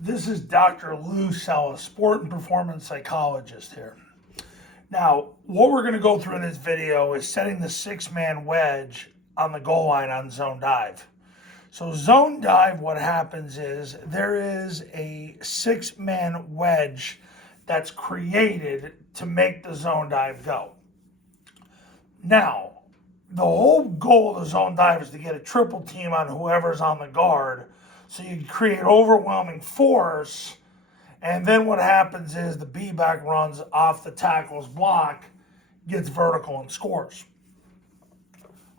This is Dr. Lou Sella, sport and performance psychologist here. Now, what we're going to go through in this video is setting the six-man wedge on the goal line on zone dive. So zone dive, what happens is there is a six-man wedge that's created to make the zone dive go. Now, the whole goal of the zone dive is to get a triple team on whoever's on the guard, so you can create overwhelming force, and then what happens is the B-back runs off the tackle's block, gets vertical and scores.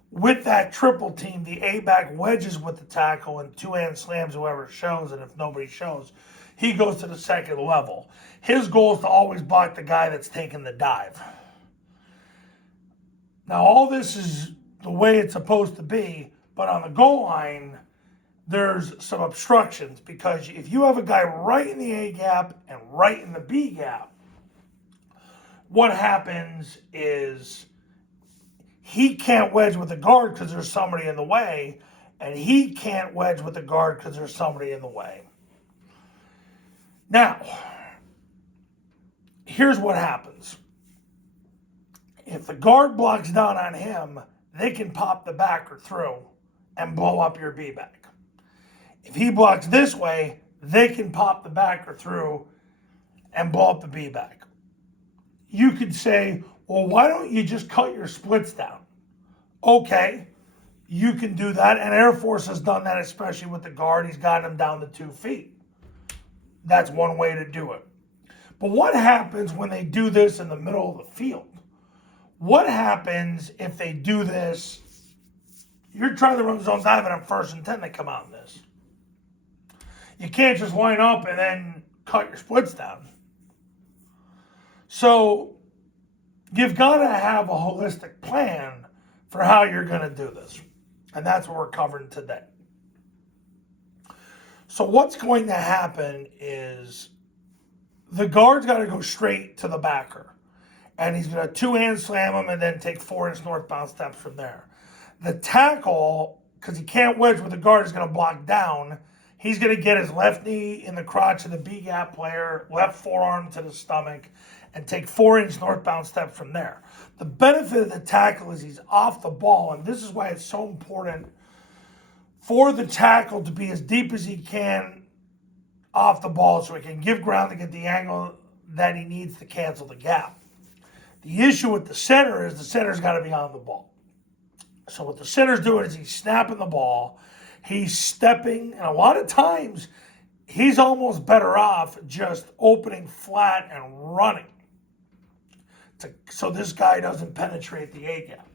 With that triple team, the A-back wedges with the tackle and two-hand slams whoever shows, and if nobody shows, he goes to the second level. His goal is to always block the guy that's taking the dive. Now, all this is the way it's supposed to be, but on the goal line, there's some obstructions, because if you have a guy right in the A gap and right in the B gap, what happens is he can't wedge with the guard because there's somebody in the way, and he can't wedge with the guard because there's somebody in the way. Now, here's what happens. If the guard blocks down on him, they can pop the backer through and blow up your B-back. If he blocks this way, they can pop the backer through and blow up the B-back. You could say, well, why don't you just cut your splits down? Okay, you can do that, and Air Force has done that, especially with the guard. He's gotten him down to 2 feet. That's one way to do it. But what happens when they do this in the middle of the field? What happens if they do this? You're trying to run zone dive, and on 1st and 10 they come out in this. You can't just line up and then cut your splits down. So you've got to have a holistic plan for how you're going to do this. And that's what we're covering today. So what's going to happen is the guard's got to go straight to the backer. And he's going to two-hand slam him and then take 4-inch northbound steps from there. The tackle, because he can't wedge with the guard, is going to block down. He's going to get his left knee in the crotch of the B-gap player, left forearm to the stomach, and take 4-inch northbound steps from there. The benefit of the tackle is he's off the ball, and this is why it's so important for the tackle to be as deep as he can off the ball so he can give ground to get the angle that he needs to cancel the gap. The issue with the center is the center's got to be on the ball. So what the center's doing is he's snapping the ball, he's stepping, and a lot of times he's almost better off just opening flat and running so this guy doesn't penetrate the A gap.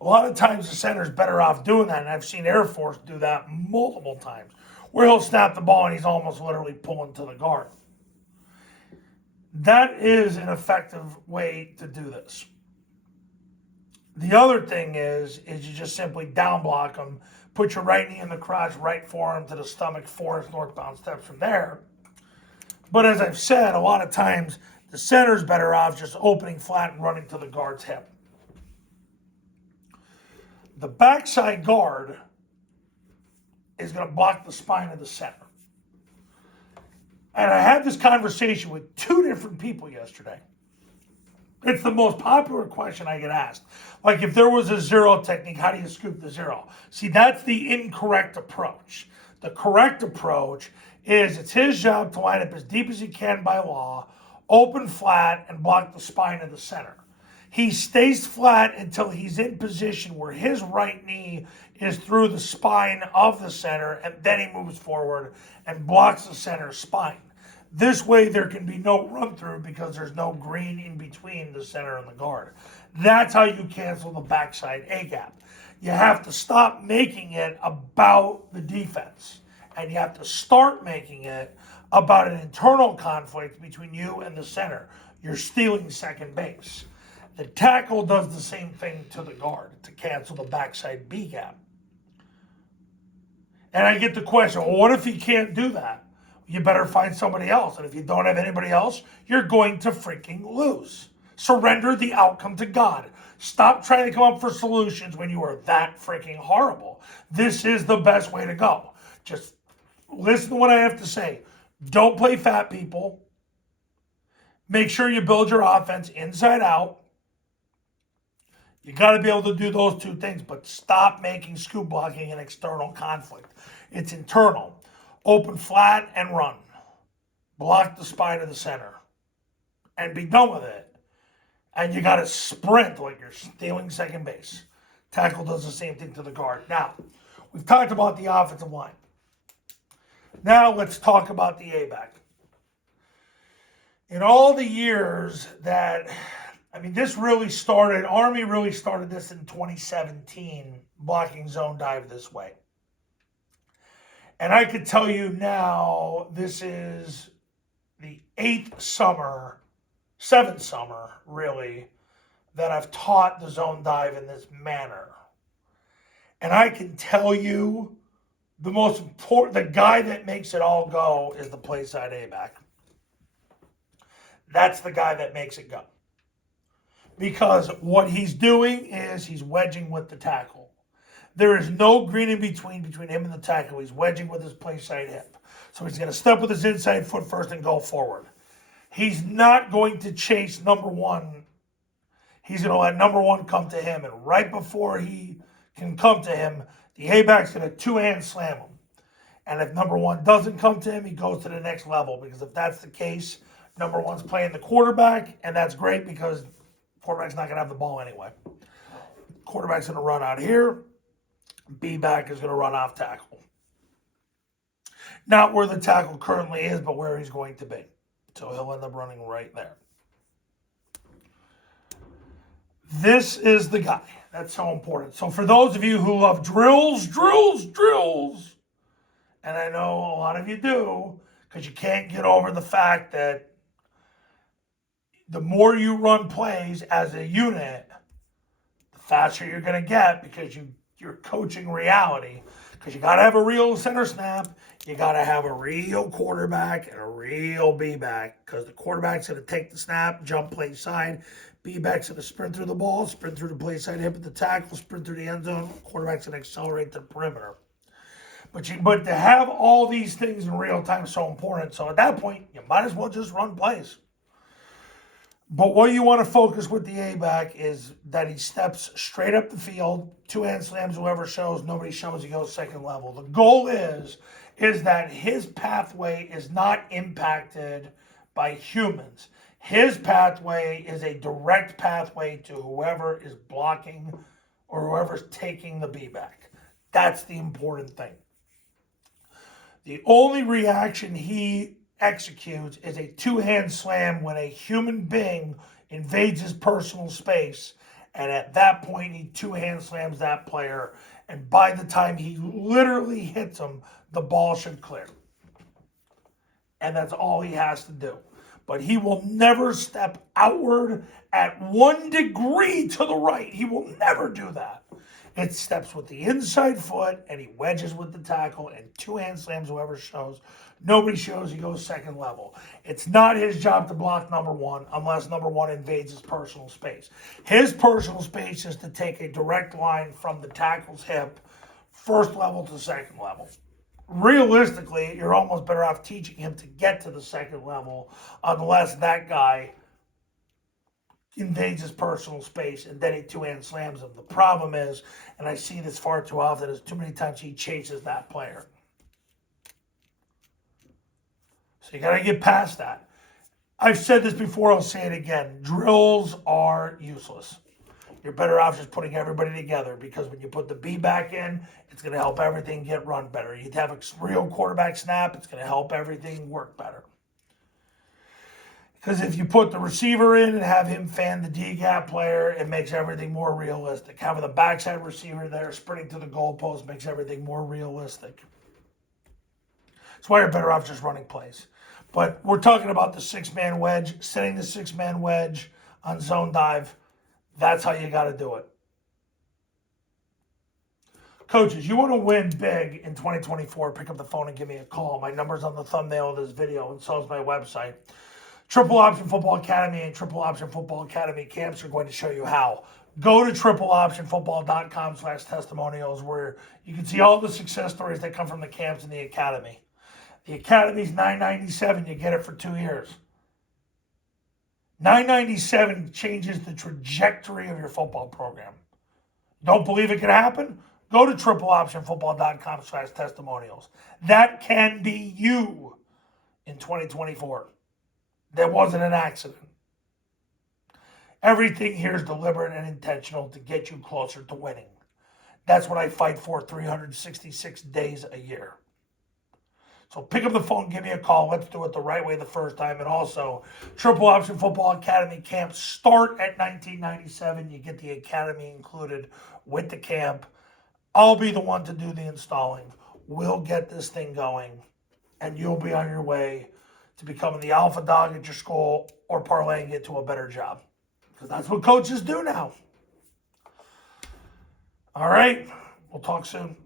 A lot of times the center's better off doing that, and I've seen Air Force do that multiple times, where he'll snap the ball and he's almost literally pulling to the guard. That is an effective way to do this. The other thing is you just simply down block them, put your right knee in the crotch, right forearm to the stomach, 4-inch northbound steps from there. But as I've said, a lot of times the center's better off just opening flat and running to the guard's hip. The backside guard is going to block the spine of the center. And I had this conversation with 2 different people yesterday. It's the most popular question I get asked. Like, if there was a zero technique, how do you scoop the zero? See, that's the incorrect approach. The correct approach is it's his job to line up as deep as he can by law, open flat, and block the spine of the center. He stays flat until he's in position where his right knee is through the spine of the center, and then he moves forward and blocks the center's spine. This way there can be no run through because there's no green in between the center and the guard. That's how you cancel the backside A gap. You have to stop making it about the defense, and you have to start making it about an internal conflict between you and the center. You're stealing second base. The tackle does the same thing to the guard to cancel the backside B gap. And I get the question, well, what if he can't do that? You better find somebody else. And if you don't have anybody else, you're going to freaking lose. Surrender the outcome to God. Stop trying to come up for solutions when you are that freaking horrible. This is the best way to go. Just listen to what I have to say. Don't play fat people. Make sure you build your offense inside out. You got to be able to do those two things, but stop making scoop blocking an external conflict. It's internal. Open flat and run. Block the spine of the center. And be done with it. And you got to sprint like you're stealing second base. Tackle does the same thing to the guard. Now, we've talked about the offensive line. Now let's talk about the A-back. In all the years that, this really started, Army really started this in 2017, blocking zone dive this way. And I could tell you now, this is the 7th summer, really, that I've taught the zone dive in this manner. And I can tell you, the guy that makes it all go is the play side A-back. That's the guy that makes it go. Because what he's doing is he's wedging with the tackle. There is no green in between him and the tackle. He's wedging with his play side hip. So he's going to step with his inside foot first and go forward. He's not going to chase number one. He's going to let number one come to him. And right before he can come to him, the A-back's going to two-hand slam him. And if number one doesn't come to him, he goes to the next level. Because if that's the case, number one's playing the quarterback, and that's great because the quarterback's not going to have the ball anyway. Quarterback's going to run out here. B-back is going to run off tackle. Not where the tackle currently is, but where he's going to be. So he'll end up running right there. This is the guy. That's so important. So for those of you who love drills, and I know a lot of you do, because you can't get over the fact that the more you run plays as a unit, the faster you're going to get because you're coaching reality. Because you got to have a real center snap. You got to have a real quarterback and a real B-back. Because the quarterback's going to take the snap, jump play side. B-back's going to sprint through the ball, sprint through the play side, hip at the tackle, sprint through the end zone. Quarterback's going to accelerate to the perimeter. But to have all these things in real time is so important. So at that point, you might as well just run plays. But what you want to focus with the A-back is that he steps straight up the field, two-hand slams whoever shows, nobody shows, he goes second level. The goal is that his pathway is not impacted by humans. His pathway is a direct pathway to whoever is blocking or whoever's taking the B-back. That's the important thing. The only reaction he executes is a two-hand slam when a human being invades his personal space, and at that point he two-hand slams that player, and by the time he literally hits him, the ball should clear. And that's all he has to do. But he will never step outward at 1 degree to the right. He will never do that. It steps with the inside foot, and he wedges with the tackle, and two-hand slams whoever shows. Nobody shows, he goes second level. It's not his job to block number one unless number one invades his personal space. His personal space is to take a direct line from the tackle's hip, first level to second level. Realistically, you're almost better off teaching him to get to the second level unless that guy invades his personal space and then he two-hand slams him. The problem is, and I see this far too often, is too many times he chases that player. So you got to get past that. I've said this before, I'll say it again. Drills are useless. You're better off just putting everybody together because when you put the B back in, it's going to help everything get run better. You have a real quarterback snap, it's going to help everything work better. Because if you put the receiver in and have him fan the D-gap player, it makes everything more realistic. Having the backside receiver there sprinting to the goalpost makes everything more realistic. That's why you're better off just running plays. But we're talking about the six-man wedge, setting the six-man wedge on zone dive. That's how you got to do it. Coaches, you want to win big in 2024, pick up the phone and give me a call. My number's on the thumbnail of this video, and so is my website. Triple Option Football Academy and Triple Option Football Academy camps are going to show you how. Go to tripleoptionfootball.com/testimonials where you can see all the success stories that come from the camps and the academy. The Academy's $9.97. You get it for 2 years. $9.97 changes the trajectory of your football program. Don't believe it can happen? Go to tripleoptionfootball.com/testimonials. That can be you in 2024. That wasn't an accident. Everything here is deliberate and intentional to get you closer to winning. That's what I fight for 366 days a year. So pick up the phone, give me a call. Let's do it the right way the first time. And also, Triple Option Football Academy camps start at $19.97. You get the academy included with the camp. I'll be the one to do the installing. We'll get this thing going, and you'll be on your way to becoming the alpha dog at your school or parlaying it to a better job. Because that's what coaches do now. All right. We'll talk soon.